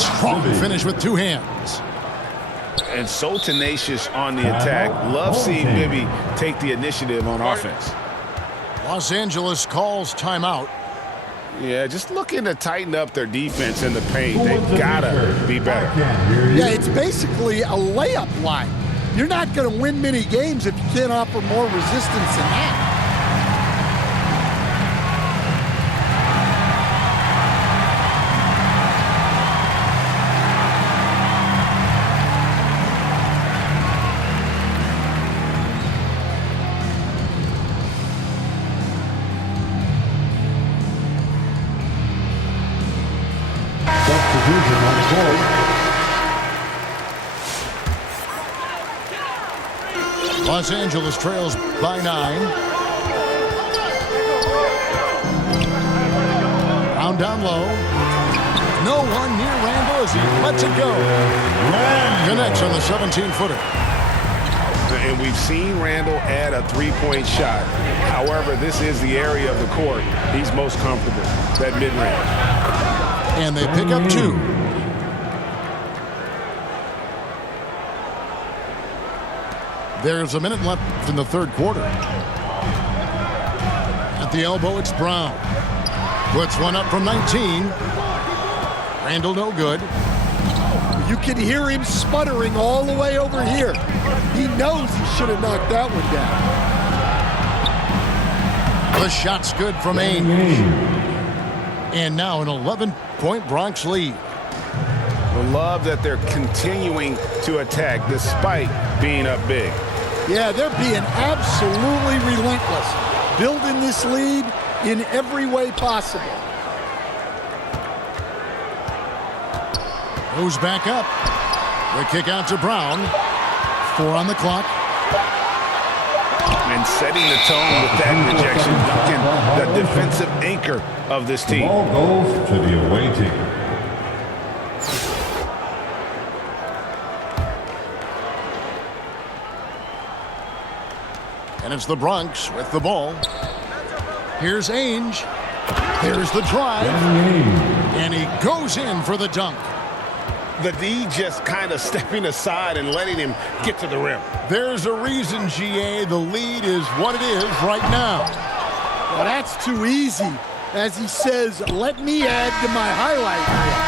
Strong finish with two hands. And so tenacious on the attack. Love seeing Bibby take the initiative on offense. Los Angeles calls timeout. Yeah, just looking to tighten up their defense in the paint. They've got to be better. Yeah, it's basically a layup line. You're not going to win many games if you can't offer more resistance than that. Substitution on the court. Los Angeles trails by 9. Round down low. No one near Randall as he lets it go. Connects on the 17-footer. And we've seen Randall add a three-point shot. However, this is the area of the court he's most comfortable, that mid-range. And they pick up 2. There's a minute left in the third quarter. At the elbow, it's Brown. Puts one up from 19. Randall no good. You can hear him sputtering all the way over here. He knows he should have knocked that one down. The shot's good from Ainge. And now an 11-point Bronx lead. I love that they're continuing to attack despite being up big. Yeah, they're being absolutely relentless, building this lead in every way possible. Goes back up. The kick out to Brown. 4 on the clock. And setting the tone with that rejection, Duncan, the defensive anchor of this team. Ball goes to the away team. And it's the Bronx with the ball. Here's Ainge. There's the drive. And he goes in for the dunk. The D just kind of stepping aside and letting him get to the rim. There's a reason, GA, the lead is what it is right now. Well, that's too easy. As he says, let me add to my highlight reel.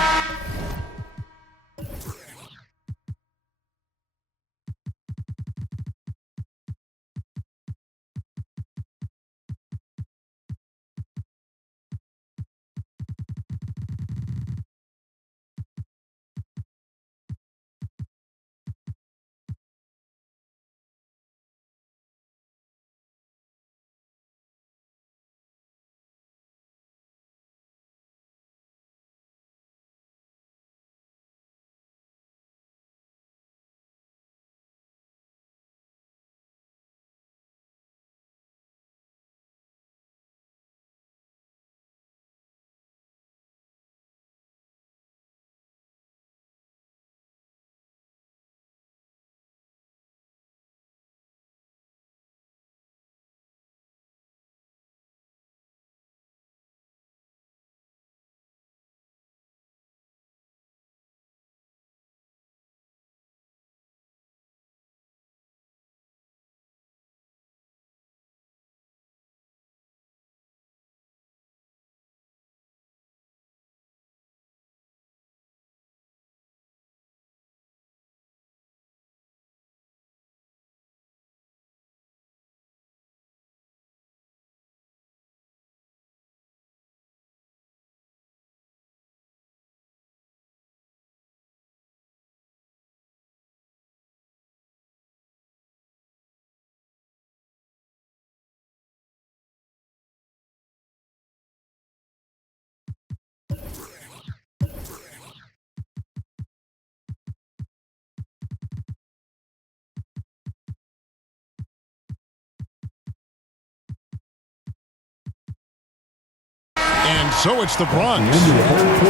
And so it's the Bronx.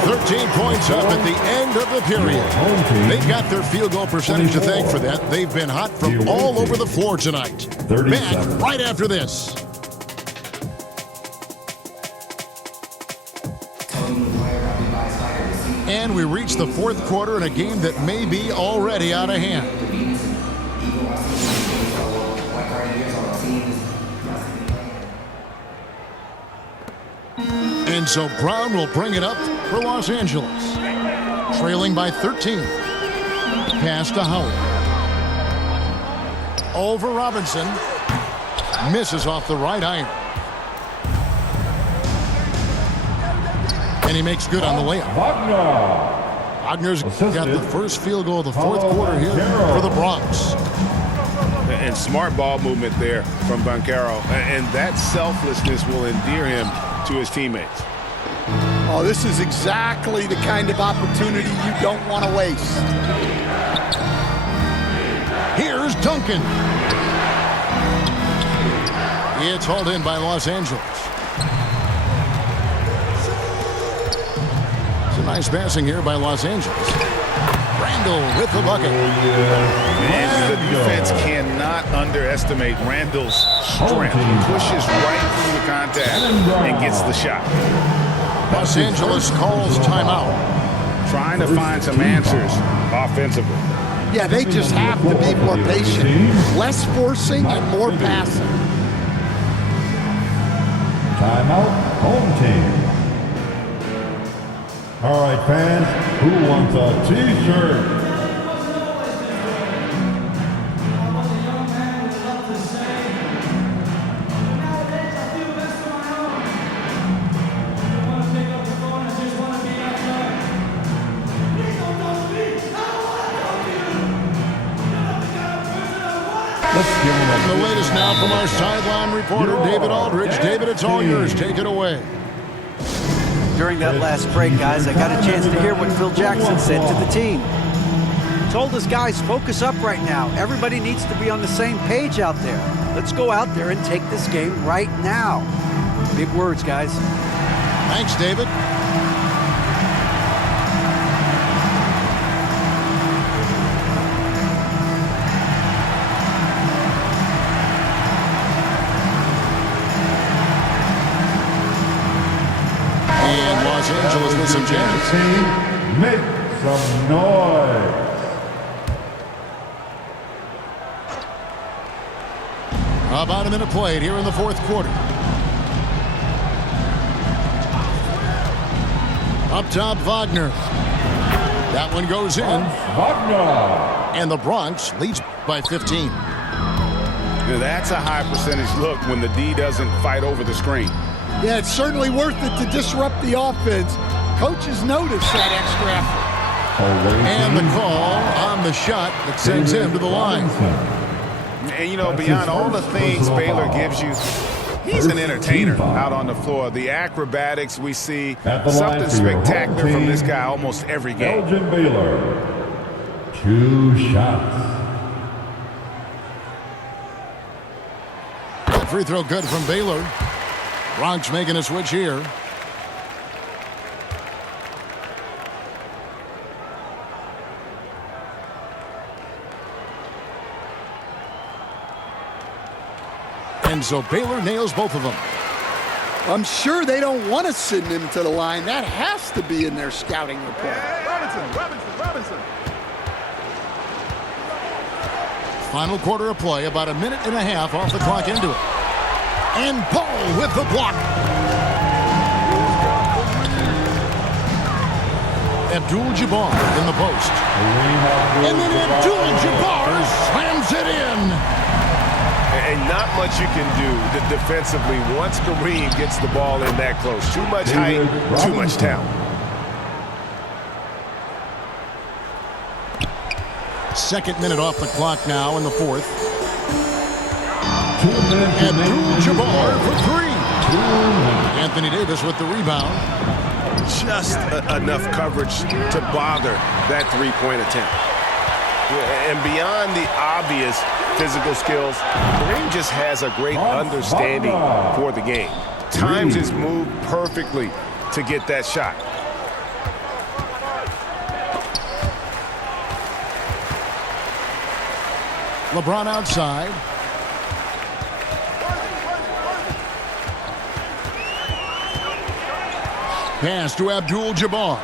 13 points up at the end of the period. They've got their field goal percentage to thank for that. They've been hot from all over the floor tonight. Back right after this. And And we reach the fourth quarter in a game that may be already out of hand. And so Brown will bring it up for Los Angeles. Trailing by 13. Pass to Howard. Over Robinson. Misses off the right iron. And he makes good on the layup. Wagner's got the first field goal of the fourth quarter here for the Bronx. And smart ball movement there from Banchero. And that selflessness will endear him to his teammates. Oh, this is exactly the kind of opportunity you don't want to waste. Here's Duncan. It's hauled in by Los Angeles. It's a nice passing here by Los Angeles. Randall with the bucket. And the defense cannot underestimate Randall's strength. He pushes right through the contact and gets the shot. Los Angeles calls timeout. Trying to find some answers offensively. Yeah, they just have to be more patient. Less forcing and more passing. Timeout, home team. All right, fans, who wants a T-shirt? The latest now from our sideline reporter, David Aldridge. David, it's all yours. Take it away. During that last break, guys, I got a chance to hear what Phil Jackson said to the team. Told his guys, focus up right now. Everybody needs to be on the same page out there. Let's go out there and take this game right now. Big words, guys. Thanks, David. Los Angeles with some chance. Make some noise. About a minute played here in the fourth quarter. Up top, Wagner. That one goes in. Wagner. And the Bronx leads by 15. Now, that's a high percentage look when the D doesn't fight over the screen. Yeah, it's certainly worth it to disrupt the offense. Coaches notice that extra effort. And the call on the shot that sends him to the line. And, you know, beyond all the things Baylor gives you, he's an entertainer out on the floor. The acrobatics we see, something spectacular from this guy almost every game. Elgin Baylor, 2 shots. That free throw good from Baylor. Bronx making a switch here. And so Baylor nails both of them. I'm sure they don't want to send him to the line. That has to be in their scouting report. Robinson. Final quarter of play, about a minute and a half off the clock into it. And Paul with the block. Abdul-Jabbar in the post. And then Abdul-Jabbar slams it in. And not much you can do defensively once Kareem gets the ball in that close. Too much height, too much talent. Second minute off the clock now in the fourth. 2 minutes. Abdul-Jabbar for 3. Anthony Davis with the rebound. Just enough coverage to bother that three-point attempt. And beyond the obvious physical skills, Kareem just has a great understanding for the game. Times his move perfectly to get that shot. LeBron outside. Pass to Abdul-Jabbar.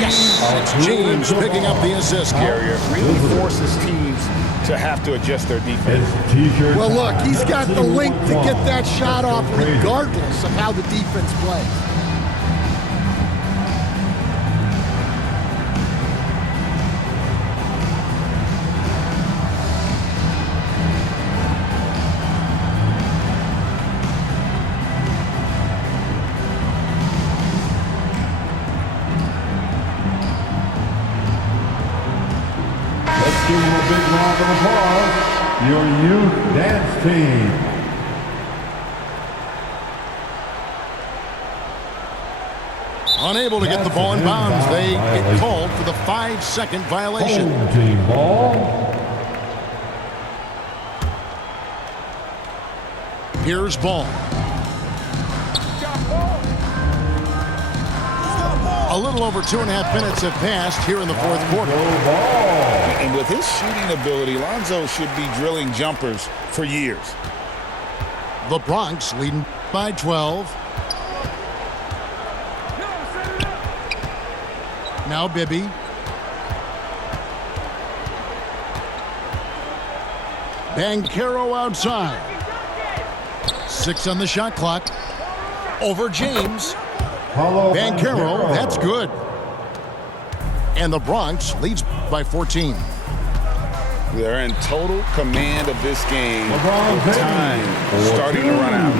Yes, it's James picking up the assist carrier. Really forces teams to have to adjust their defense. Well, look, he's got the length to get that shot off regardless of how the defense plays. Let's give them a big round of applause. Your youth dance team. Unable to get the ball in bounds. They get called for the 5-second violation. Home team ball. Here's ball. A little over 2.5 minutes have passed here in the fourth quarter. And with his shooting ability, Lonzo should be drilling jumpers for years. The Bronx leading by 12. Now Bibby. Banchero outside. 6 on the shot clock. Over James. Banchero, that's good. And the Bronx leads by 14. They're in total command of this game. With time starting to run out.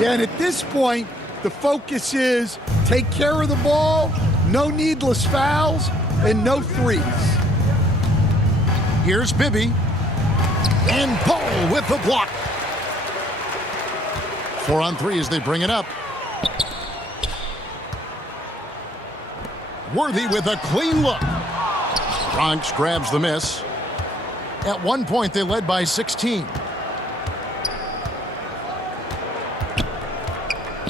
Yeah, and at this point, the focus is take care of the ball, no needless fouls, and no threes. Here's Bibby. And Paul with the block. 4 on 3 as they bring it up. Worthy with a clean look. Bronx grabs the miss. At one point, they led by 16.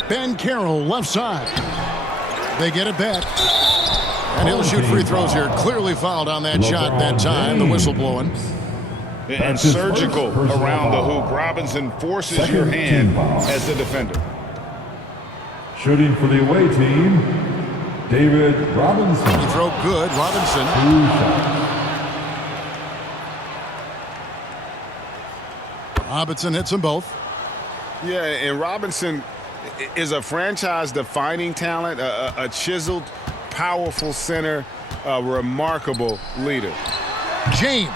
Banchero left side. They get it back. And he'll shoot free throws here. Clearly fouled on that shot that time. The whistle blowing. And surgical around the hoop. Robinson forces your hand as the defender. Shooting for the away team, David Robinson. Free throw good. Robinson. 2 shots. Robinson hits them both. Yeah, and Robinson is a franchise-defining talent, a chiseled, powerful center, a remarkable leader. James.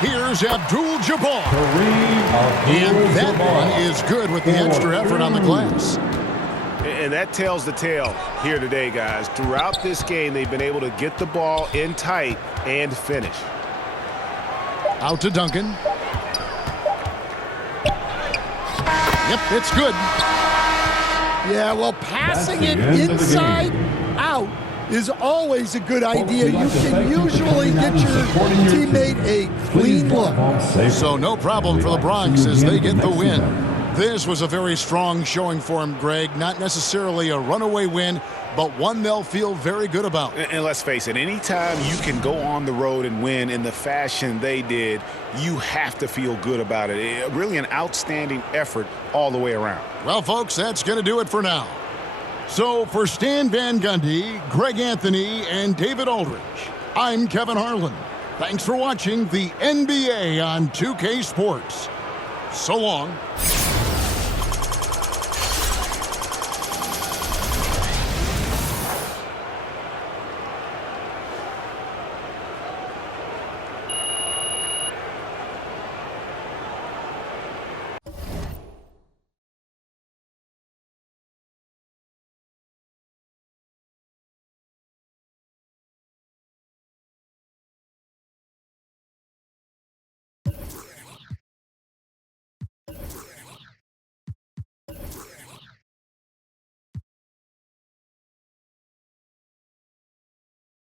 Here's Abdul-Jabbar. And that one is good with the extra effort on the glass. And that tells the tale here today, guys. Throughout this game, they've been able to get the ball in tight and finish. Out to Duncan. Yep, it's good. Yeah, well, passing it inside out is always a good idea. You can usually get your teammate a clean look. So no problem for the Bronx as they get the win. This was a very strong showing for them, Greg. Not necessarily a runaway win, but one they'll feel very good about. And let's face it, anytime you can go on the road and win in the fashion they did, you have to feel good about it. Really an outstanding effort all the way around. Well, folks, that's going to do it for now. So for Stan Van Gundy, Greg Anthony, and David Aldridge, I'm Kevin Harlan. Thanks for watching the NBA on 2K Sports. So long.